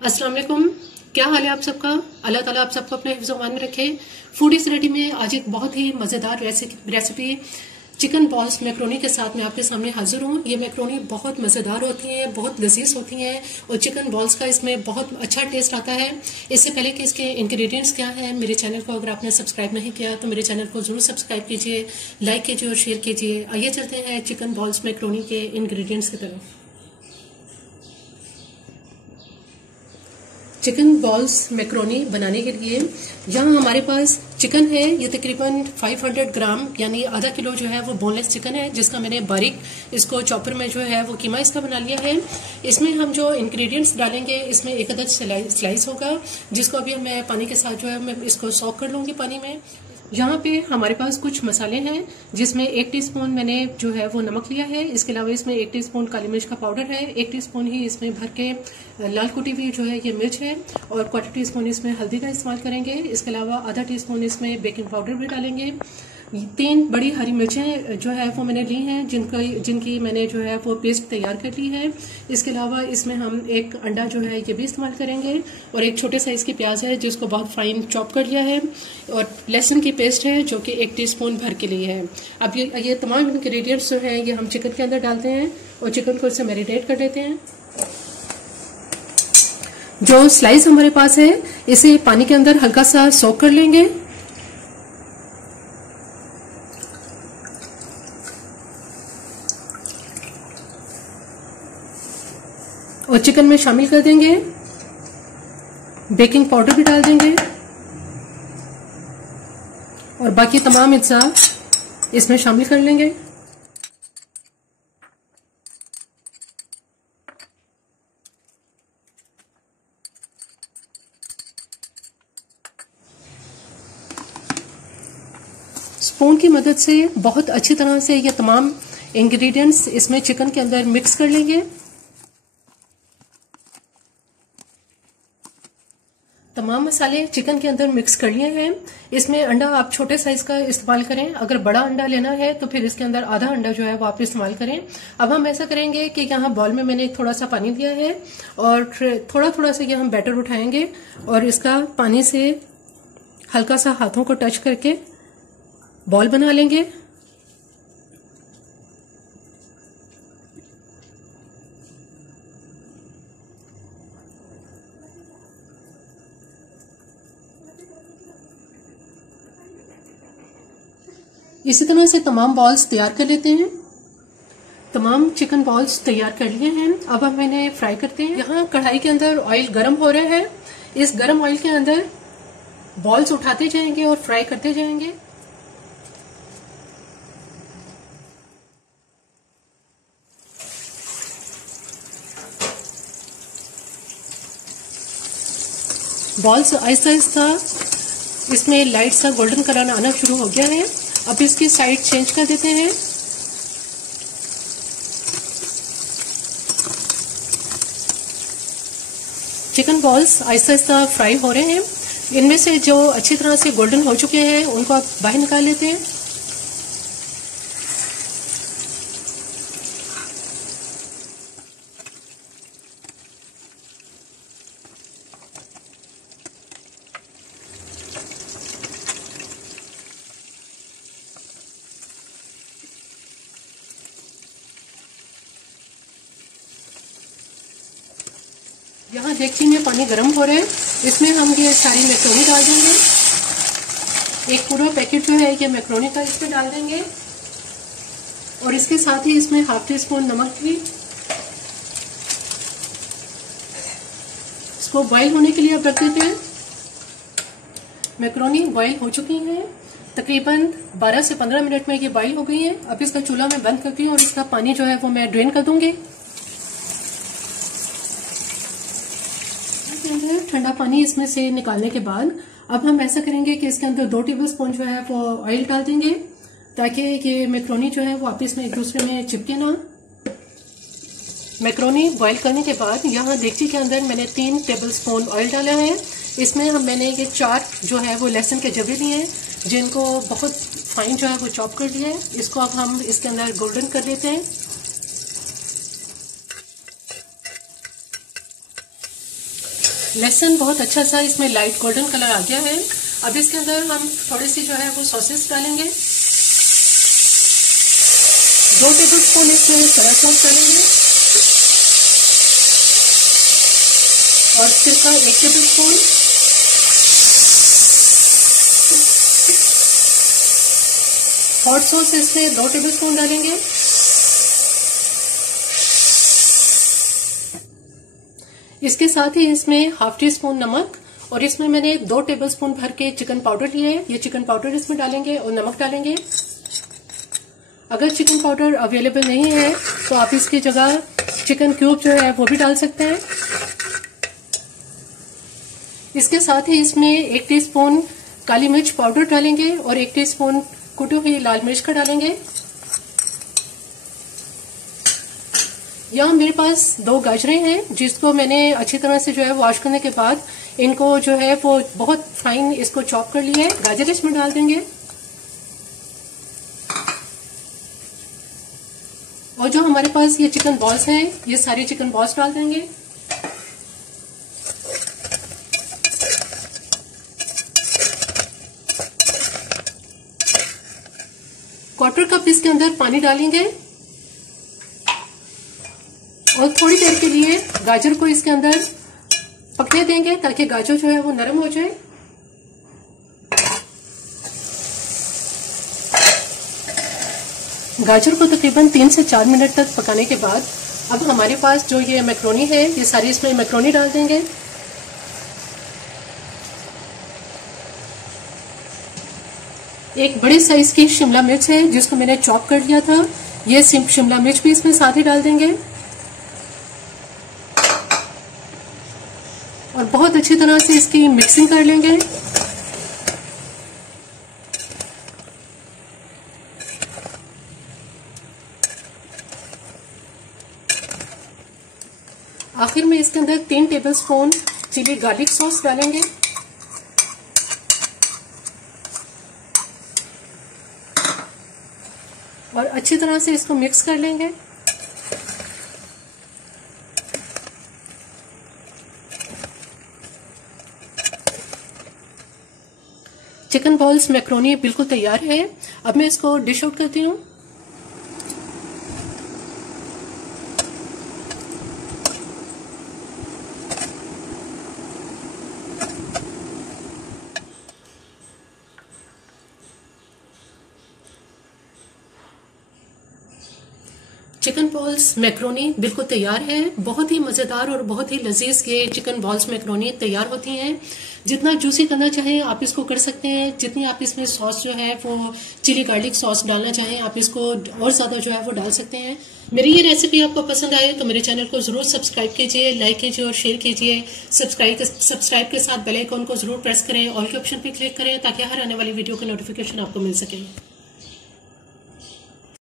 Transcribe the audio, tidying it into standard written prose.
अस्सलाम वालेकुम। क्या हाल है आप सबका? अल्लाह ताला आप सबको अपने हिफ्ज़-ओ-अमान में रखे। फूड इज रेडी में आज एक बहुत ही मज़ेदार रेसिपी चिकन बॉल्स मैक्रोनी के साथ मैं आपके सामने हाजिर हूँ। ये मैक्रोनी बहुत मज़ेदार होती हैं, बहुत लजीज होती हैं और चिकन बॉल्स का इसमें बहुत अच्छा टेस्ट आता है। इससे पहले कि इसके इंग्रेडिएंट्स क्या हैं, मेरे चैनल को अगर आपने सब्सक्राइब नहीं किया तो मेरे चैनल को ज़रूर सब्सक्राइब कीजिए, लाइक कीजिए और शेयर कीजिए। आइए चलते हैं चिकन बॉल्स मैक्रोनी के इंग्रेडिएंट्स की तरफ। चिकन बॉल्स मैक्रोनी बनाने के लिए यहाँ हमारे पास चिकन है, ये तकरीबन 500 ग्राम यानी आधा किलो जो है वो बोनलेस चिकन है, जिसका मैंने बारीक इसको चॉपर में जो है वो कीमा इसका बना लिया है। इसमें हम जो इंग्रेडिएंट्स डालेंगे इसमें एक अदद स्लाइस होगा, जिसको अभी मैं पानी के साथ जो है मैं इसको सॉक कर लूँगी पानी में। यहाँ पे हमारे पास कुछ मसाले हैं, जिसमें 1 टीस्पून मैंने जो है वो नमक लिया है। इसके अलावा इसमें 1 टीस्पून काली मिर्च का पाउडर है, 1 टीस्पून ही इसमें भर के लाल कुटी हुई जो है ये मिर्च है और 1/4 टीस्पून इसमें हल्दी का इस्तेमाल करेंगे। इसके अलावा आधा टीस्पून इसमें बेकिंग पाउडर भी डालेंगे। 3 बड़ी हरी मिर्चें जो है वो मैंने ली हैं, जिनकी मैंने जो है वो पेस्ट तैयार कर ली है। इसके अलावा इसमें हम 1 अंडा जो है ये भी इस्तेमाल करेंगे और 1 छोटे साइज की प्याज है जिसको बहुत फाइन चॉप कर लिया है और लहसुन की पेस्ट है जो कि 1 टीस्पून भर के लिए है। अब ये तमाम इंग्रेडिएंट्स जो है ये हम चिकन के अंदर डालते हैं और चिकन को इससे मैरिनेट कर लेते हैं। जो स्लाइस हमारे पास है इसे पानी के अंदर हल्का सा सोक कर लेंगे और चिकन में शामिल कर देंगे। बेकिंग पाउडर भी डाल देंगे और बाकी तमाम अज्जा इसमें शामिल कर लेंगे। स्पून की मदद से बहुत अच्छी तरह से ये तमाम इंग्रेडिएंट्स इसमें चिकन के अंदर मिक्स कर लेंगे। तमाम मसाले चिकन के अंदर मिक्स कर लिए हैं। इसमें अंडा आप छोटे साइज का इस्तेमाल करें, अगर बड़ा अंडा लेना है तो फिर इसके अंदर आधा अंडा जो है वो आप इस्तेमाल करें। अब हम ऐसा करेंगे कि यहाँ बॉल में मैंने थोड़ा सा पानी दिया है और थोड़ा थोड़ा सा ये हम बैटर उठाएंगे और इसका पानी से हल्का सा हाथों को टच करके बॉल बना लेंगे। इसी तरह से तमाम बॉल्स तैयार कर लेते हैं। तमाम चिकन बॉल्स तैयार कर लिए हैं। अब हम इन्हें फ्राई करते हैं। यहाँ कढ़ाई के अंदर ऑयल गर्म हो रहा है। इस गर्म ऑयल के अंदर बॉल्स उठाते जाएंगे और फ्राई करते जाएंगे। बॉल्स आहिस्ता आहिस्ता इसमें लाइट सा गोल्डन कलर आना शुरू हो गया है। अब इसकी साइड चेंज कर देते हैं। Chicken balls Aahista Aahista fry हो रहे हैं। इनमें से जो अच्छी तरह से गोल्डन हो चुके हैं उनको आप बाहर निकाल लेते हैं। यहाँ डेगची में पानी गर्म हो रहा है, इसमें हम ये सारी मैक्रोनी डाल देंगे। एक पूरा पैकेट जो है ये मैक्रोनी का इसमें डाल देंगे और इसके साथ ही इसमें 1/2 टीस्पून नमक भी। इसको बॉईल होने के लिए अब रख देते हैं। मैक्रोनी बॉईल हो चुकी हैं, तकरीबन 12 से 15 मिनट में ये बॉईल हो गई है। अब इसका चूल्हा मैं बंद करती हूँ और इसका पानी जो है वो मैं ड्रेन कर दूंगी। ठंडा पानी इसमें से निकालने के बाद अब हम ऐसा करेंगे कि इसके अंदर 2 टेबलस्पून जो है वो ऑयल डाल देंगे, ताकि ये मैक्रोनी जो है वो आपस में एक दूसरे में चिपके ना। मैक्रोनी बॉईल करने के बाद यहाँ डेगची के अंदर मैंने 3 टेबलस्पून ऑयल डाला है। इसमें मैंने ये 4 जो है वो लहसुन के जवे लिए हैं, जिनको बहुत फाइन जो है वो चॉप कर लिया है। इसको अब हम इसके अंदर गोल्डन कर लेते हैं। लहसुन बहुत अच्छा सा इसमें लाइट गोल्डन कलर आ गया है। अब इसके अंदर हम थोड़ी सी जो है वो सॉसेस डालेंगे। 2 टेबलस्पून इसमें सोया सॉस डालेंगे और सिरका 1 टेबलस्पून, हॉट सॉस इसमें 2 टेबलस्पून डालेंगे। इसके साथ ही इसमें हाफ टी स्पून नमक और इसमें मैंने 2 टेबलस्पून भर के चिकन पाउडर लिए है। ये चिकन पाउडर इसमें डालेंगे और नमक डालेंगे। अगर चिकन पाउडर अवेलेबल नहीं है तो आप इसकी जगह चिकन क्यूब जो है वो भी डाल सकते हैं। इसके साथ ही इसमें 1 टीस्पून काली मिर्च पाउडर डालेंगे और 1 टीस्पून कुटी हुई लाल मिर्च का डालेंगे। यहाँ मेरे पास 2 गाजरें हैं जिसको मैंने अच्छी तरह से जो है वॉश करने के बाद इनको जो है वो बहुत फाइन इसको चॉप कर लिया है। गाजर इसमें डाल देंगे और जो हमारे पास ये चिकन बॉल्स हैं ये सारे चिकन बॉल्स डाल देंगे। क्वार्टर कप इसके अंदर पानी डालेंगे और थोड़ी देर के लिए गाजर को इसके अंदर पकने देंगे ताकि गाजर जो है वो नरम हो जाए। गाजर को तकरीबन 3 से 4 मिनट तक पकाने के बाद अब हमारे पास जो ये मैक्रोनी है ये सारी इसमें मैक्रोनी डाल देंगे। एक बड़ी साइज की शिमला मिर्च है जिसको मैंने चॉप कर लिया था, ये शिमला मिर्च भी इसमें साथ ही डाल देंगे और बहुत अच्छी तरह से इसकी मिक्सिंग कर लेंगे। आखिर में इसके अंदर 3 टेबलस्पून चिली गार्लिक सॉस डालेंगे और अच्छी तरह से इसको मिक्स कर लेंगे। चिकन बॉल्स मैक्रोनी बिल्कुल तैयार है। अब मैं इसको डिश आउट करती हूँ। चिकन बॉल्स मैक्रोनी बिल्कुल तैयार है। बहुत ही मजेदार और बहुत ही लजीज ये चिकन बॉल्स मैक्रोनी तैयार होती हैं। जितना जूसी करना चाहें आप इसको कर सकते हैं। जितनी आप इसमें सॉस जो है वो चिली गार्लिक सॉस डालना चाहें आप इसको और ज्यादा जो है वो डाल सकते हैं। मेरी ये रेसिपी आपको पसंद आए तो मेरे चैनल को जरूर सब्सक्राइब कीजिए, लाइक कीजिए और शेयर कीजिए। सब्सक्राइब के साथ बेल आइकन को जरूर प्रेस करें, ऑल के ऑप्शन पे क्लिक करें ताकि हर आने वाली वीडियो की नोटिफिकेशन आपको मिल सके।